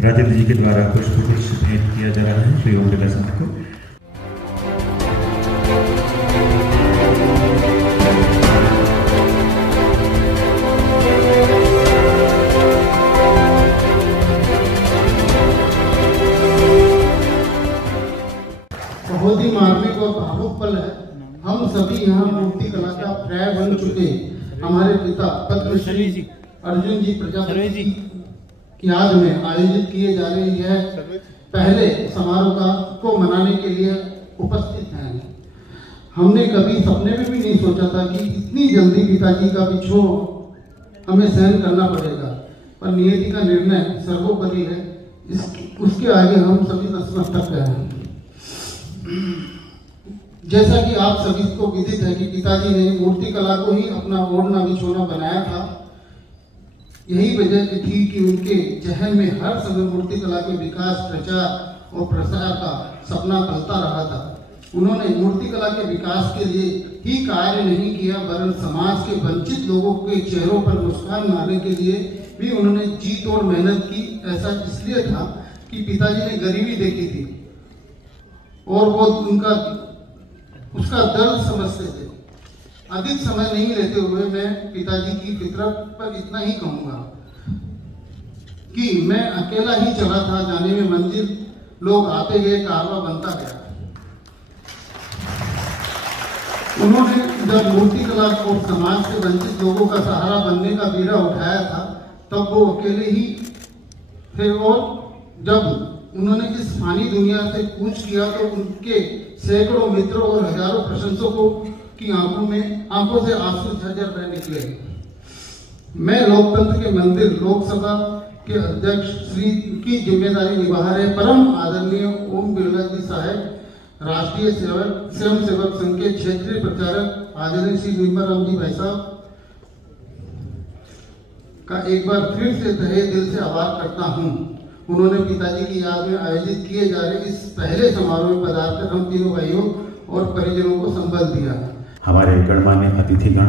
राजेंद्र जी के द्वारा कुछ भेंट किया जा रहा है श्री ओम बिरला साहब को। बहुत ही मार्मिक और भावुक पल है। हम सभी यहाँ मूर्ति कला का पर्याय बन चुके हमारे पिता पद्मश्री अर्जुन जी प्रजापति जी की याद में आयोजित किए जा रहे यह पहले समारोह को मनाने के लिए उपस्थित हैं। हमने कभी सपने में भी नहीं सोचा था कि इतनी जल्दी पिताजी का बिछोह हमें सहन करना पड़ेगा, पर नियति का निर्णय सर्वोपरि है। उसके आगे हम सभी नतमस्तक हैं। जैसा कि आप सभी को विदित है कि पिताजी ने मूर्ति कला को ही अपना ओढ़ना बिछोना बनाया था। यही वजह थी कि उनके जहन में हर समय मूर्ति कला के विकास, प्रचार और प्रसार का सपना पलता रहा था। उन्होंने मूर्ति कला के विकास के लिए ही कार्य नहीं किया, वरन समाज के वंचित लोगों के चेहरों पर मुस्कान लाने के लिए भी उन्होंने जी तोड़ मेहनत की। ऐसा इसलिए था कि पिताजी ने गरीबी देखी थी और वो उसका दर्द समझते थे। अधिक समय नहीं लेते हुए मैं पिताजी की फितरत पर इतना ही कहूंगा कि मैं अकेला ही चला था, जाने में मंजिल लोग आते गए, कारवां बनता गया। उन्होंने जब मूर्ति कला और समाज से वंचित लोगों का सहारा बनने का बीड़ा उठाया था, तब वो अकेले ही थे। और जब उन्होंने इस फानी दुनिया से कूच किया तो उनके सैकड़ों मित्रों और हजारों प्रशंसकों की आंखों से आंसू झरझर बह निकले। मैं लोकतंत्र के मंदिर लोकसभा के अध्यक्ष श्री की जिम्मेदारी निभा रहे परम आदरणीय ओम बिरला जी साहब, राष्ट्रीय स्वयं सेवक संघ के क्षेत्रीय प्रचारक आदरणीय श्री निम्बाराम जी भाई साहब का एक बार फिर से तहे दिल से आभार करता हूँ। उन्होंने पिताजी की याद में आयोजित किए जा रहे इस पहले समारोह में पधारकर हम तीनों भाइयों और परिजनों को संबल दिया। हमारे गणमान्य अतिथिगण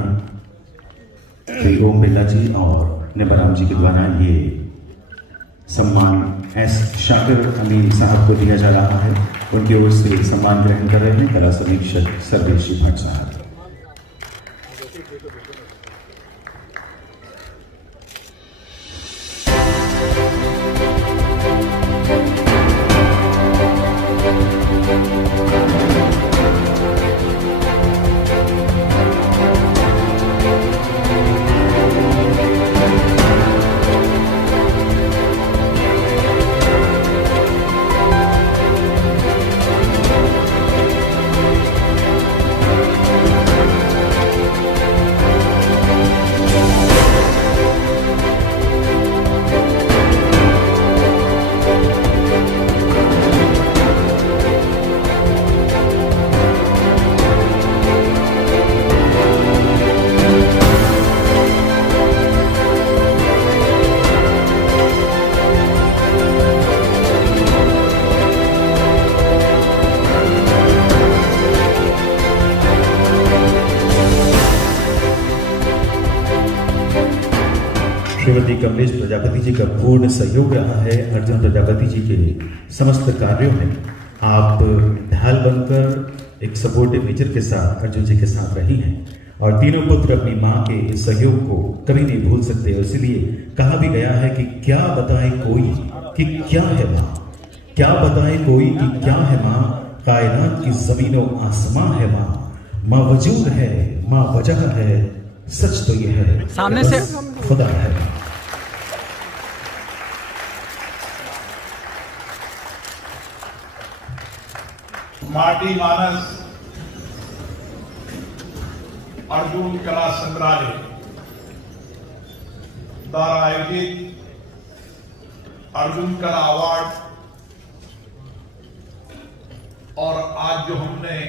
श्री ओम बिरला जी और निम्बाराम जी के द्वारा ये सम्मान एस शाकिर अली साहब को दिया जा रहा है। उनकी ओर से सम्मान ग्रहण कर रहे हैं कला समीक्षक सर्वेश भट्ट साहब। श्रीमती कमलेश प्रजापति जी का पूर्ण सहयोग रहा है। अर्जुन प्रजापति जी के समस्त कार्यों में आप ढाल बनकर एक सपोर्टिव नेचर के साथ अर्जुन जी के साथ रही हैं और तीनों पुत्र अपनी माँ के इस सहयोग को कभी नहीं भूल सकते। और इसलिए कहा भी गया है कि क्या बताए कोई कि क्या है माँ, क्या बताए कोई कि क्या है माँ, कायनात की जमीनों आसमां है माँ, माँ वजूद है, माँ वजह है, सच तो ये है सामने से खुदा है। माटी मानस अर्जुन कला संग्रहालय द्वारा आयोजित अर्जुन कला अवार्ड और आज जो हमने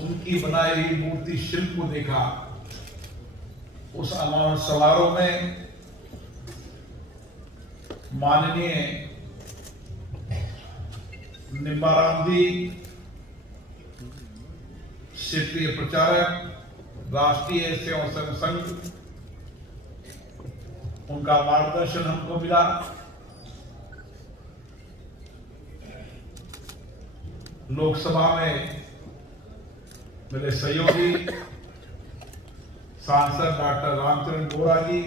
उनकी बनाई हुई मूर्ति शिल्प को देखा, उस अनावरण समारोह में माननीय निम्बाराम जी क्षेत्रीय प्रचारक, राष्ट्रीय स्वयं संघ, उनका मार्गदर्शन हमको मिला। लोकसभा में मेरे सहयोगी सांसद डॉक्टर रामचरण बोरा जी,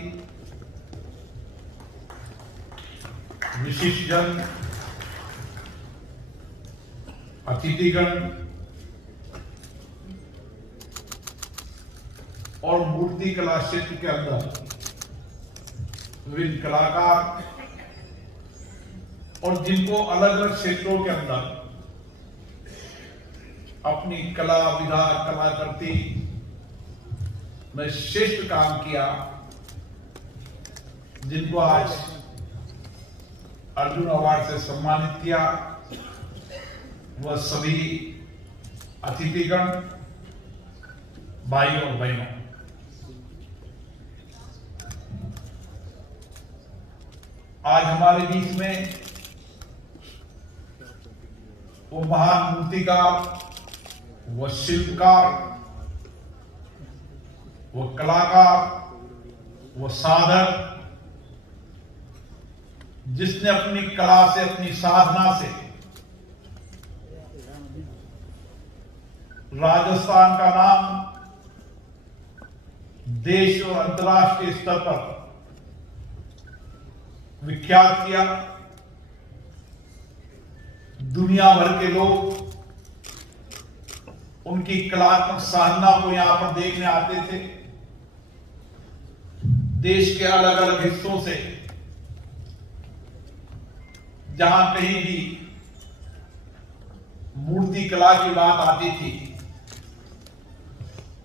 विशिष्टजन, अतिथिगण और मूर्ति कला क्षेत्र के अंदर विभिन्न कलाकार और जिनको अलग अलग क्षेत्रों के अंदर अपनी कला विधा कलाकृति में श्रेष्ठ काम किया, जिनको आज अर्जुन अवार्ड से सम्मानित किया, वह सभी अतिथिगण, भाइयों और बहनों, आज हमारे बीच में वो महान मूर्तिकार, वो शिल्पकार, वो कलाकार, वो साधक, जिसने अपनी कला से, अपनी साधना से राजस्थान का नाम देश और अंतर्राष्ट्रीय स्तर पर विख्यात किया। दुनिया भर के लोग उनकी कलात्मक साधना को यहां पर देखने आते थे। देश के अलग अलग हिस्सों से जहां कहीं भी मूर्ति कला की बात आती थी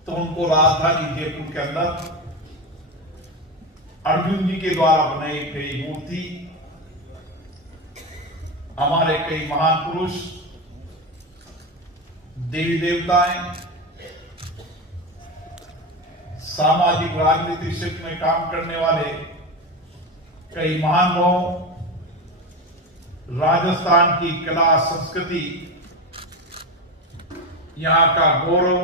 तो उनको राजधानी जयपुर के अंदर अर्जुन जी के द्वारा बनाई गई मूर्ति, हमारे कई महान पुरुष, देवी देवताएं, सामाजिक राजनीतिक क्षेत्र में काम करने वाले कई महान लोग, राजस्थान की कला संस्कृति, यहां का गौरव,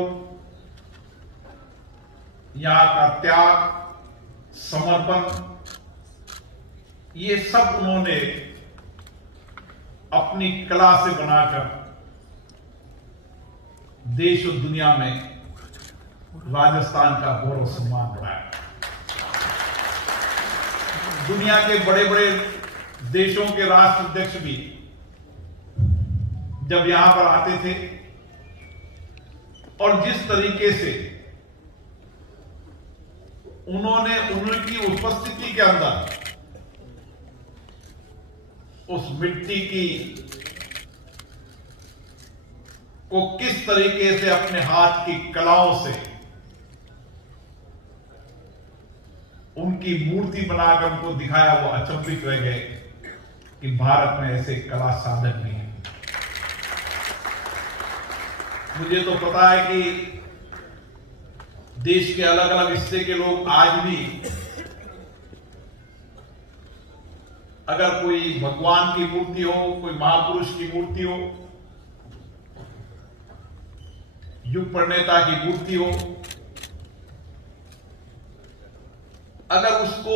यहां का त्याग, समर्पण, ये सब उन्होंने अपनी कला से बनाकर देश और दुनिया में राजस्थान का गौरव सम्मान बढ़ाया। दुनिया के बड़े बड़े देशों के राष्ट्राध्यक्ष भी जब यहां पर आते थे और जिस तरीके से उन्होंने उनकी उपस्थिति के अंदर उस मिट्टी की को किस तरीके से अपने हाथ की कलाओं से उनकी मूर्ति बनाकर उनको दिखाया, वो अचंभित रह गए कि भारत में ऐसे कला साधक नहीं है। मुझे तो पता है कि देश के अलग अलग हिस्से के लोग आज भी अगर कोई भगवान की मूर्ति हो, कोई महापुरुष की मूर्ति हो, युग प्रणेता की मूर्ति हो, अगर उसको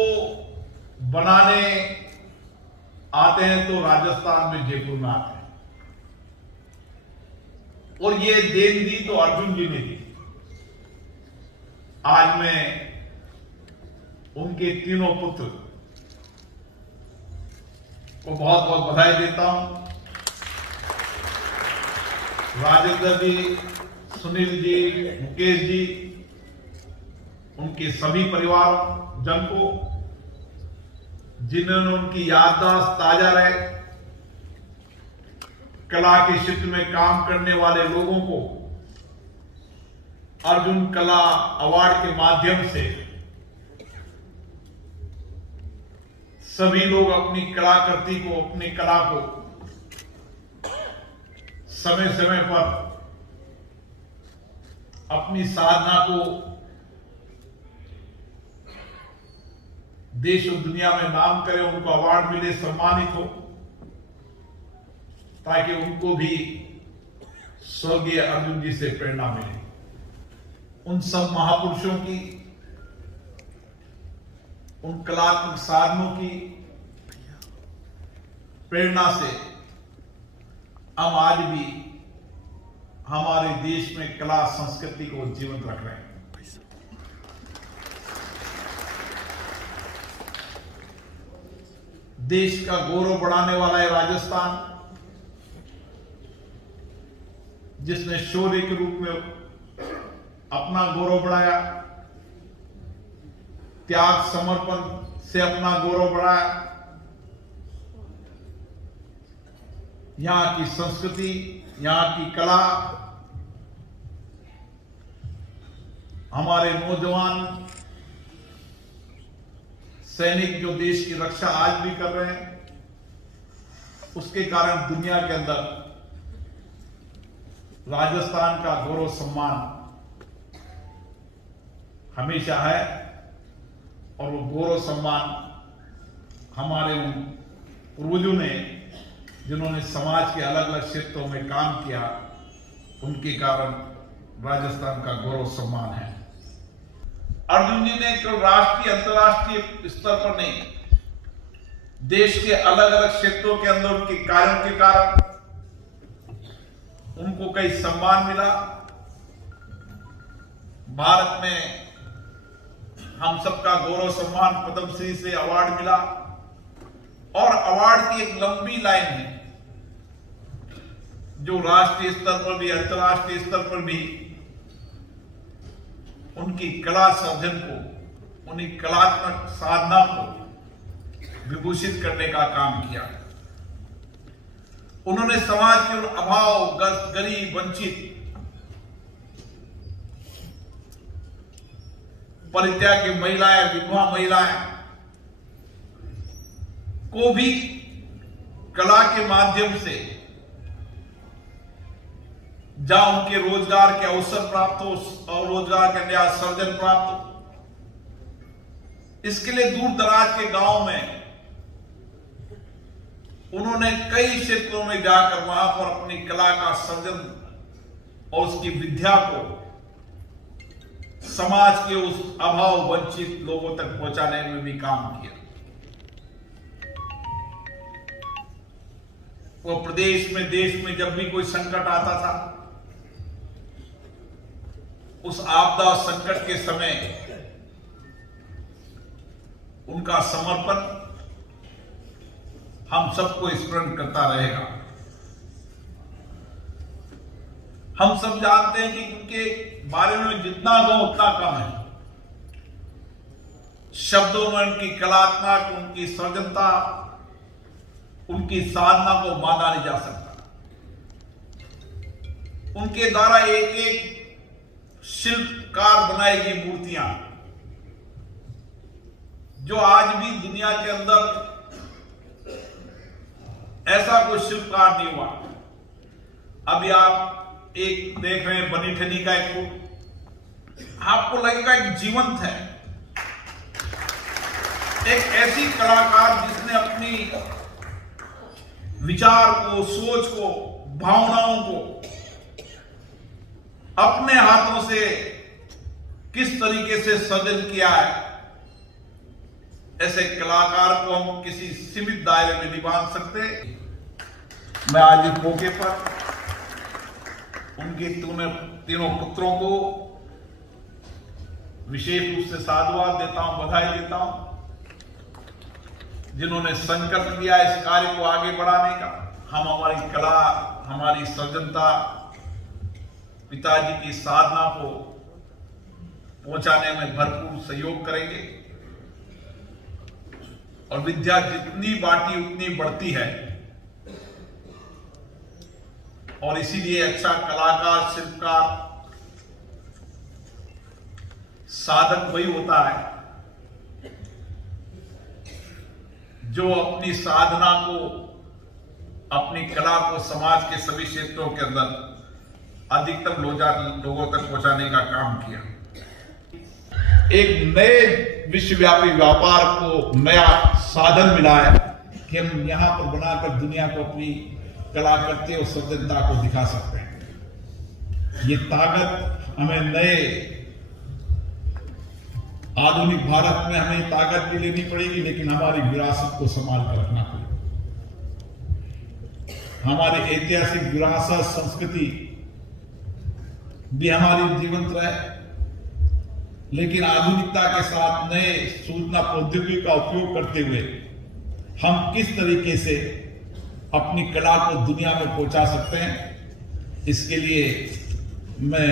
बनाने आते हैं तो राजस्थान में जयपुर में आते हैं। और ये देन दी तो अर्जुन जी ने दी। आज मैं उनके तीनों पुत्र को बहुत बहुत बधाई देता हूं। राजेंद्र जी, सुनील जी, मुकेश जी, उनके सभी परिवार जन को, जिन्होंने उनकी याददाश्त ताजा रहे, कला के क्षेत्र में काम करने वाले लोगों को अर्जुन कला अवार्ड के माध्यम से सभी लोग अपनी कलाकृति को, अपनी कला को समय समय पर अपनी साधना को देश और दुनिया में नाम करें, उनको अवार्ड मिले, सम्मानित हो, ताकि उनको भी स्वर्गीय अर्जुन जी से प्रेरणा मिले। उन सब महापुरुषों की, उन कलात्मक साधनों की प्रेरणा से हम आज भी हमारे देश में कला संस्कृति को जीवंत रख रहे हैं। देश का गौरव बढ़ाने वाला है राजस्थान, जिसने शौर्य के रूप में अपना गौरव बढ़ाया, त्याग समर्पण से अपना गौरव बढ़ाया। यहां की संस्कृति, यहां की कला, हमारे नौजवान सैनिक जो देश की रक्षा आज भी कर रहे हैं, उसके कारण दुनिया के अंदर राजस्थान का गौरव सम्मान हमेशा है। और वो गौरव सम्मान हमारे उन पूर्वजों ने, जिन्होंने समाज के अलग अलग क्षेत्रों में काम किया, उनके कारण राजस्थान का गौरव सम्मान है। अर्जुन जी ने केवल राष्ट्रीय अंतर्राष्ट्रीय स्तर पर नहीं, देश के अलग अलग क्षेत्रों के अंदर उनके कार्यों के कारण उनको कई सम्मान मिला। भारत में हम सबका गौरव सम्मान पद्मश्री से अवार्ड मिला, और अवार्ड की एक लंबी लाइन है जो राष्ट्रीय स्तर पर भी, अंतर्राष्ट्रीय स्तर पर भी उनकी कला सर्जन को, उनकी कलात्मक साधना को विभूषित करने का काम किया। उन्होंने समाज के अभाव, गरीब, वंचित, परित्यागी महिलाएं, विधवा महिलाएं को भी कला के माध्यम से जहां उनके रोजगार के अवसर प्राप्त हो और रोजगार का नया सर्जन प्राप्त हो, इसके लिए दूर दराज के गांव में उन्होंने कई क्षेत्रों में जाकर वहां पर अपनी कला का सर्जन और उसकी विद्या को समाज के उस अभाव, वंचित लोगों तक पहुंचाने में भी काम किया। वो प्रदेश में, देश में जब भी कोई संकट आता था, उस आपदा और संकट के समय उनका समर्पण हम सबको स्मरण करता रहेगा। हम सब जानते हैं कि उनके बारे में जितना कहो उतना कम है। शब्दों में उनकी कलात्मक, उनकी सृजनता, उनकी साधना को माना नहीं जा सकता। उनके द्वारा एक एक शिल्पकार बनाई गई मूर्तियां, जो आज भी दुनिया के अंदर ऐसा कोई शिल्पकार नहीं हुआ। अभी आप एक देख रहे हैं बनी ठनी का एक फूल, आपको लगेगा एक जीवंत है, एक ऐसी कलाकार जिसने अपनी विचार को, सोच को, भावनाओं को अपने हाथों से किस तरीके से सर्जन किया है। ऐसे कलाकार को हम किसी सीमित दायरे में नहीं बांध सकते। मैं आज इस मौके पर उनके तीनों पुत्रों को विशेष रूप से साधुवाद देता हूं, बधाई देता हूं, जिन्होंने संकल्प लिया इस कार्य को आगे बढ़ाने का। हम हमारी कला, हमारी सृजनता, पिताजी की साधना को पहुंचाने में भरपूर सहयोग करेंगे, और विद्या जितनी बांटी उतनी बढ़ती है। और इसीलिए अच्छा कलाकार, शिल्पकार, साधक वही होता है जो अपनी साधना को, अपनी कला को समाज के सभी क्षेत्रों के अंदर अधिकतम लोगों तक पहुंचाने का काम किया। एक नए विश्वव्यापी व्यापार को नया साधन मिला है कि हम यहां पर बनाकर दुनिया को अपनी कला करते और सृजनता को दिखा सकते हैं। ये ताकत हमें नए आधुनिक भारत में हमें ताकत भी लेनी पड़ेगी, लेकिन हमारी विरासत को संभाल कर रखना पड़ेगा। हमारी ऐतिहासिक विरासत, संस्कृति भी हमारी जीवंत रहे, लेकिन आधुनिकता के साथ नए सूचना प्रौद्योगिकी का उपयोग करते हुए हम किस तरीके से अपनी कला को दुनिया में पहुंचा सकते हैं, इसके लिए मैं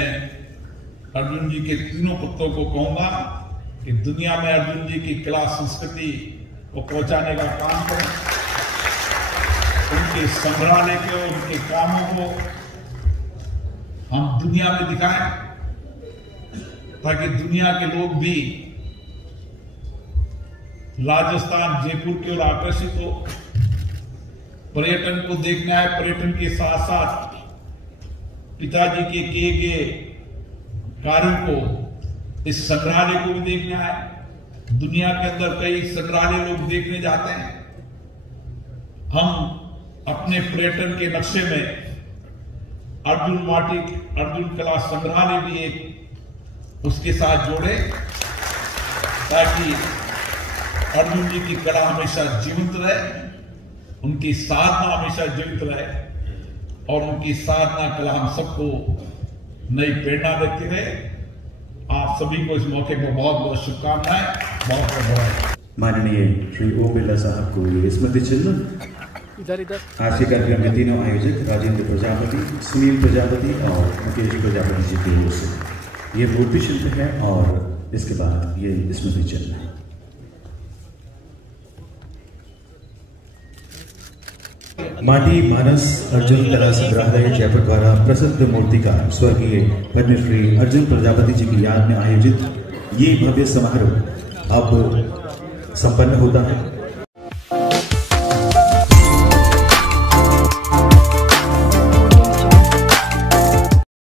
अर्जुन जी के तीनों पुत्रों को कहूंगा कि दुनिया में अर्जुन जी की कला संस्कृति को पहुंचाने का काम करें, उनके संग्रहालय को, उनके कामों को हम दुनिया में दिखाएं, ताकि दुनिया के लोग भी राजस्थान, जयपुर की ओर आकर्षित हो, पर्यटन को देखना है। पर्यटन के साथ साथ पिताजी के किए गए कार्यों को, इस संग्रहालय को भी देखना है। दुनिया के अंदर कई संग्रहालय लोग देखने जाते हैं। हम अपने पर्यटन के नक्शे में अर्जुन वाटिक, अर्जुन कला संग्रहालय भी एक उसके साथ जोड़े, ताकि अर्जुन जी की कला हमेशा जीवित रहे, उनकी साधना हमेशा जीवित रहे और उनकी साधना कला हम सबको नई प्रेरणा देती रहे। आप सभी को इस मौके पर बहुत बहुत शुभकामनाएं, बहुत बहुत बधाई। माननीय श्री ओम बिरला साहब को ये स्मृति चिन्ह आज के कार्यक्रम के तीनों आयोजक राजेंद्र प्रजापति, सुनील प्रजापति और मुकेश प्रजापति जी की ओर से ये मूर्ति शिल्प है और इसके बाद ये स्मृति चिन्ह है। माटी मानस अर्जुन कला संग्रहालय जयपुर द्वारा प्रसिद्ध मूर्तिकार स्वर्गीय पद्मश्री अर्जुन प्रजापति जी की याद में आयोजित ये भव्य समारोह अब संपन्न होता है।